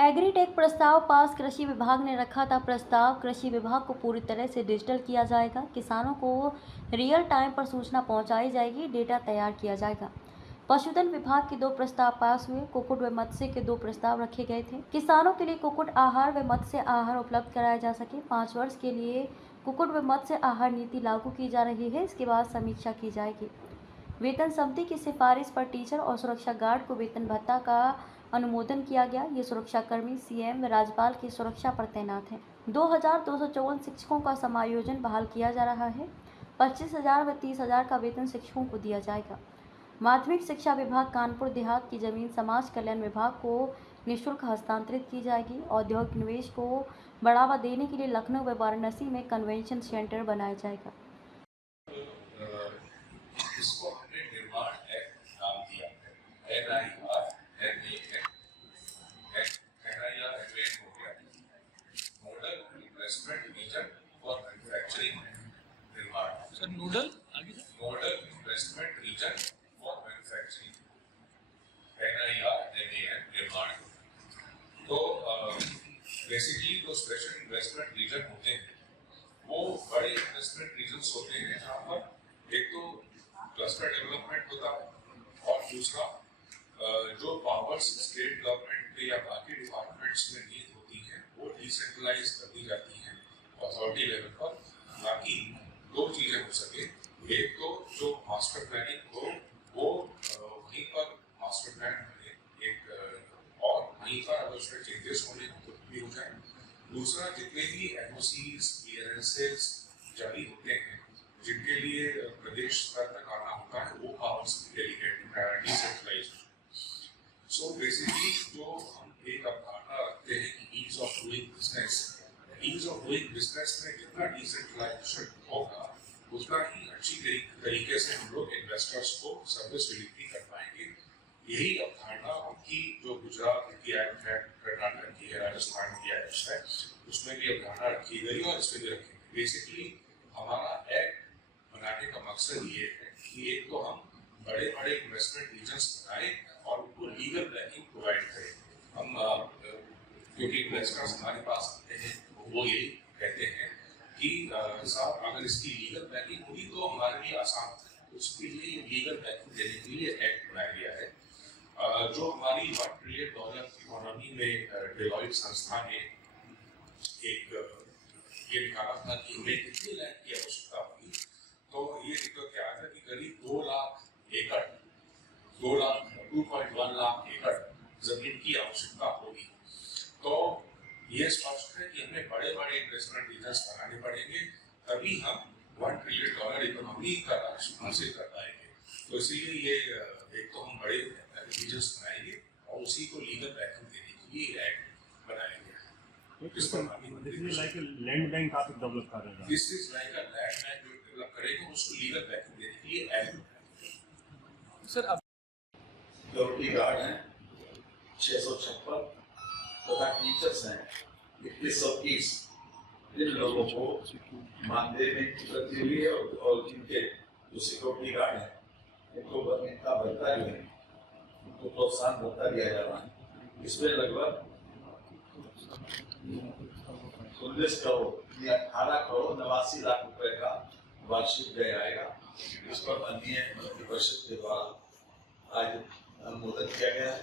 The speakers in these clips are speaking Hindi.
एग्रीटेक प्रस्ताव पास। कृषि विभाग ने रखा था प्रस्ताव, कृषि विभाग को पूरी तरह से डिजिटल किया जाएगा। किसानों को रियल टाइम पर सूचना पहुंचाई जाएगी, डेटा तैयार किया जाएगा। पशुधन विभाग के 2 प्रस्ताव पास हुए। कुक्कुट व मत्स्य के 2 प्रस्ताव रखे गए थे। किसानों के लिए कुक्कुट आहार व मत्स्य आहार उपलब्ध कराया जा सके। 5 वर्ष के लिए कुक्कुट व मत्स्य आहार नीति लागू की जा रही है। इसके बाद समीक्षा की जाएगी। वेतन समिति की सिफारिश पर टीचर और सुरक्षा गार्ड को वेतन भत्ता का अनुमोदन किया गया। ये सुरक्षाकर्मी सीएम व राज्यपाल की सुरक्षा पर तैनात हैं। 2254 शिक्षकों का समायोजन बहाल किया जा रहा है। 25,000 व 30,000 का वेतन शिक्षकों को दिया जाएगा। माध्यमिक शिक्षा विभाग कानपुर देहात की जमीन समाज कल्याण विभाग को निःशुल्क हस्तांतरित की जाएगी। औद्योगिक निवेश को बढ़ावा देने के लिए लखनऊ व वाराणसी में कन्वेंशन सेंटर बनाया जाएगा। इसको हमने निर्माण एक्ट नाम दिया है। NIR हो गया, nodal investment region for manufacturing निर्माण। सर नोडल आगे nodal investment region for manufacturing, NIR निर्माण। तो बेसिकली जो स्पेशल इन्वेस्टमेंट रीजन होते हैं वो बड़े इन्वेस्टमेंट रीजन्स होते हैं जहाँ पर एक तो क्लस्टर डेवलपमेंट होता है और दूसरा जो पावर्स स्टेट गवर्नमेंट के या बाकी डिपार्टमेंट्स में नीड होती हैं वो डिसेंट्रलाइज कर दी जाती हैं अथॉरिटी लेवल पर, ताकि 2 चीजें हो सके। एक तो जो मास्टर प्लानिंग हो वो वहीं पर मास्टर प्लान बने एक और वहीं पर अगर उसमें चेंजेस होने तो भी हो जाए। दूसरा, जितने भी एनओसीज क्लियरेंसेस जारी होते हैं जिनके लिए प्रदेश स्तर तक आना होता है वो powers delegate decentralise. So basically जो हम एक अवधारणा रखते हैं कि ईज ऑफ डूइंग बिजनेस में जितना डिसेंट्रलाइजेशन होगा उतना ही अच्छी तरीके से हम लोग इन्वेस्टर्स को सर्विस डिलीवरी कर पाएंगे। यही अवधारणा उनकी जो गुजरात की एक्ट है, कर्नाटक की है, राजस्थान की एक्ट है, उसमें भी अवधारणा रखी गई और इसमें भी रखेंगे। बेसिकली हमारा एक्ट बनाने का मकसद ये है कि एक तो हम बड़े बड़े इन्वेस्टमेंट रीजन्स बनाएं और उनको लीगल बैकिंग प्रोवाइड करें। हम क्योंकि इन्वेस्टर्स हमारे पास आते हैं वो यही कहते हैं कि साहब अगर इसकी लीगल बैकिंग होगी तो हमारे लिए आसान है। उसके लिए लीगल बैकिंग देने के लिए एक्ट बनाया गया है। जो हमारी $1 ट्रिलियन इकोनॉमी में डेलॉइट संस्था ने एक ये निकाला था कि हमें कितनी लैंड की आवश्यकता होगी, तो ये निकल के आया था कि करीब 2 लाख एकड़ 2.1 लाख एकड़ जमीन की आवश्यकता होगी। तो ये स्पष्ट है कि हमें बड़े बड़े इन्वेस्टमेंट रीजन्स बनाने पड़ेंगे, तभी हम $1 ट्रिलियन इकोनॉमी का लक्ष्य हासिल कर पाएंगे। तो इसीलिए ये एक तो हम बड़े रीजन्स बनाएंगे और उसी को लीगल बैकिंग देने के लिए एक्ट बनाया गया है। This is like a land bank आप डेवलप कर रहे हैं। This is like a land bank जो डेवलप करेगा उसको लीगल बैकिंग देने के लिए एक्ट बनाया। सर अब सिक्योरिटी गार्ड हैं 656 तथा टीचर्स हैं 2130। जिन लोगों को मानदेय में वृद्धि हुई है और जिनके जो सिक्योरिटी गार्ड हैं इनको इनका भत्ता जो है उनको प्रोत्साहन भत्ता दिया जा रहा है। इसमें लगभग 19 करोड़ या 18 करोड़ 89 लाख रुपए का वार्षिक व्यय आएगा। इस पर माननीय मंत्री परिषद के द्वारा आज अनुमोदन किया गया है।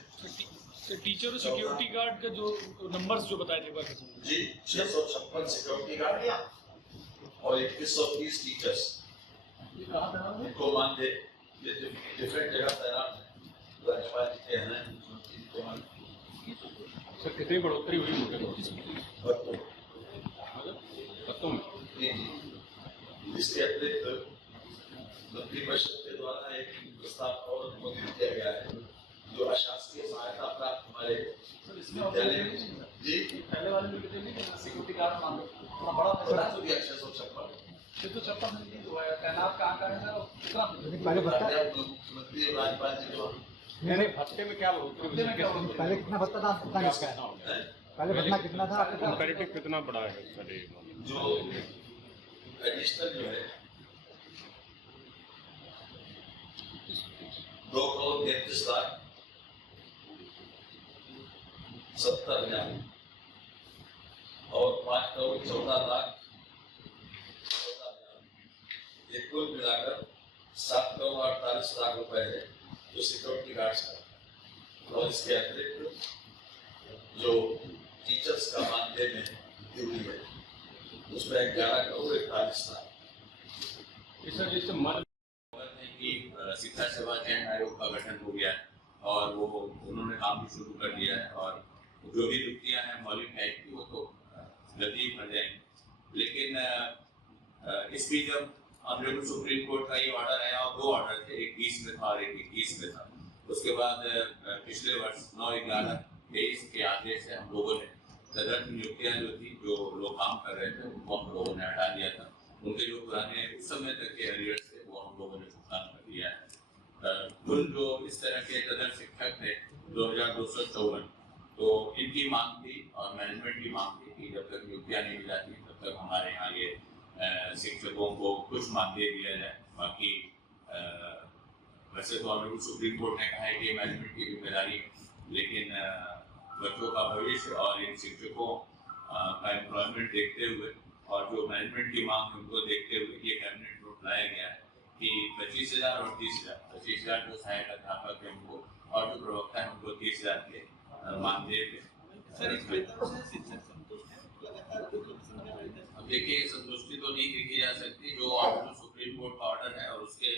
टीचर और सिक्योरिटी गार्ड का जो नंबर्स जो बताए थे जी 656 सिक्योरिटी गार्ड और 2130 टीचर्स इनको मानदेय डिफरेंट जगह तैनात है। राज्यपाल जी के हैं सर कितनी बढ़ोतरी हुई इसके अतिरिक्त मंत्री परिषद के द्वारा एक प्रस्ताव और अनुमोदित किया गया है जो अशासकीय सहायता प्राप्त हमारे विद्यालय जी पहले वाले में कितने सिक्योरिटी गार्ड मान लो बड़ा बड़ा तो दिया 656 तैनात कहाँ का है सर कितना मुख्यमंत्री और राज्यपाल जी को नहीं भत्ते में क्या बढ़ोतरी पहले कितना भत्ता था पहले भत्ता कितना था आपके कंपैरेटिव कितना बड़ा है जो एडिशनल जो है 2 करोड़ 33 लाख 70,000 और 5,14,14,000, ये कुल मिलाकर 7,48,00,000 रुपए है जो सिक्योरिटी गार्ड्स का। और इसके अतिरिक्त जो टीचर्स का मानदेय में ड्यूटी है उसमें 11,41,00,000। कि शिक्षा सेवा चयन आयोग का गठन हो गया है और वो उन्होंने काम भी शुरू कर दिया है और जो भी युक्तियां हैं मौलिक न्याय की वो तो लतीफ बन जाएंगी। लेकिन इस बीच जब ऑनरेबल सुप्रीम कोर्ट का ये ऑर्डर आया और 2 ऑर्डर थे, एक 20 में था और एक 21 में था। उसके बाद पिछले वर्ष 9/11/23 के आदेश से हम लोगों ने तदर्थ नियुक्तियां जो थी जो लोग काम कर रहे थे उनको हम लोगों ने हटा दिया था। उनके जो पुराने उस समय तक के एरियर्स थे वो हम लोगों ने भुगतान कर दिया है। कुल जो इस तरह के तदर्थ शिक्षक थे 2254, तो इनकी मांग थी और मैनेजमेंट की मांग थी कि जब तक नियुक्तियां नहीं मिल जाती तब तक हमारे यहाँ ये शिक्षकों को कुछ मानदेय दिया जाए। बाकी वैसे तो ऑनरेबल सुप्रीम कोर्ट ने कहा है कि मैनेजमेंट की जिम्मेदारी है, लेकिन बच्चों का भविष्य और इन शिक्षकों का एम्प्लॉयमेंट देखते हुए और जो मैनेजमेंट की मांग है उनको देखते हुए ये कैबिनेट नोट लाया गया है कि 25,000 और 30,000, 25,000 जो सहायक अध्यापक है उनको और जो प्रवक्ता है उनको 30,000 के मानदेय थे। अब देखिए संतुष्टि तो नहीं देखी जा सकती, जो ऑर्डर सुप्रीम कोर्ट का ऑर्डर है और उसके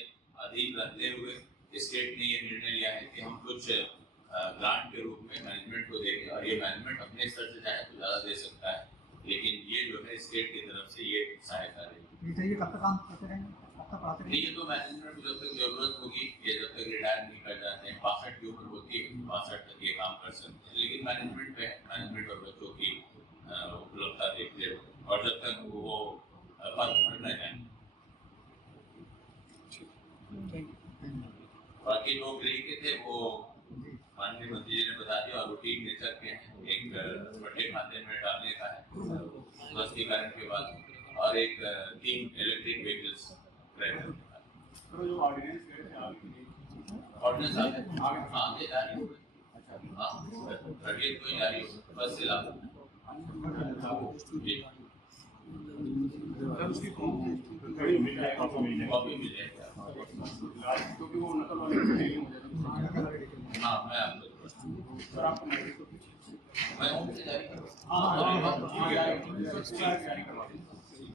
अधीन रहते हुए स्टेट ने ये निर्णय लिया है कि हम कुछ ग्रांट के रूप में मैनेजमेंट को देंगे और ये मैनेजमेंट अपने स्तर से चाहे तो ज़्यादा दे सकता है, लेकिन ये जो है स्टेट की तरफ से ये सहायता रहेगी। ये कब तक काम करते रहेंगे, कब तक पढ़ाते रहेंगे? ये तो मैनेजमेंट को जब तक जरूरत होगी, ये जब तक रिटायर नहीं कर जाते हैं, 62 की उम्र होती है 62 तक ये काम कर सकते हैं, लेकिन मैनेजमेंट पे मैनेजमेंट और बच्चों की उपलब्धता देखते हुए और जब तक वो पद भर न जाए। बाकी जो गृह के थे वो माननीय मंत्री जी ने बता दिया और रूटीन नेचर के हैं। एक बड़े खाते में डालने का है स्वस्थीकरण के बाद और एक 3 इलेक्ट्रिक व्हीकल्स ऑर्डिनेंस आगे जारी हो, हाँ 30 को जारी हो, बस से लागू कॉपी मिल जाएगा। हाँ मैं आपको मैं जारी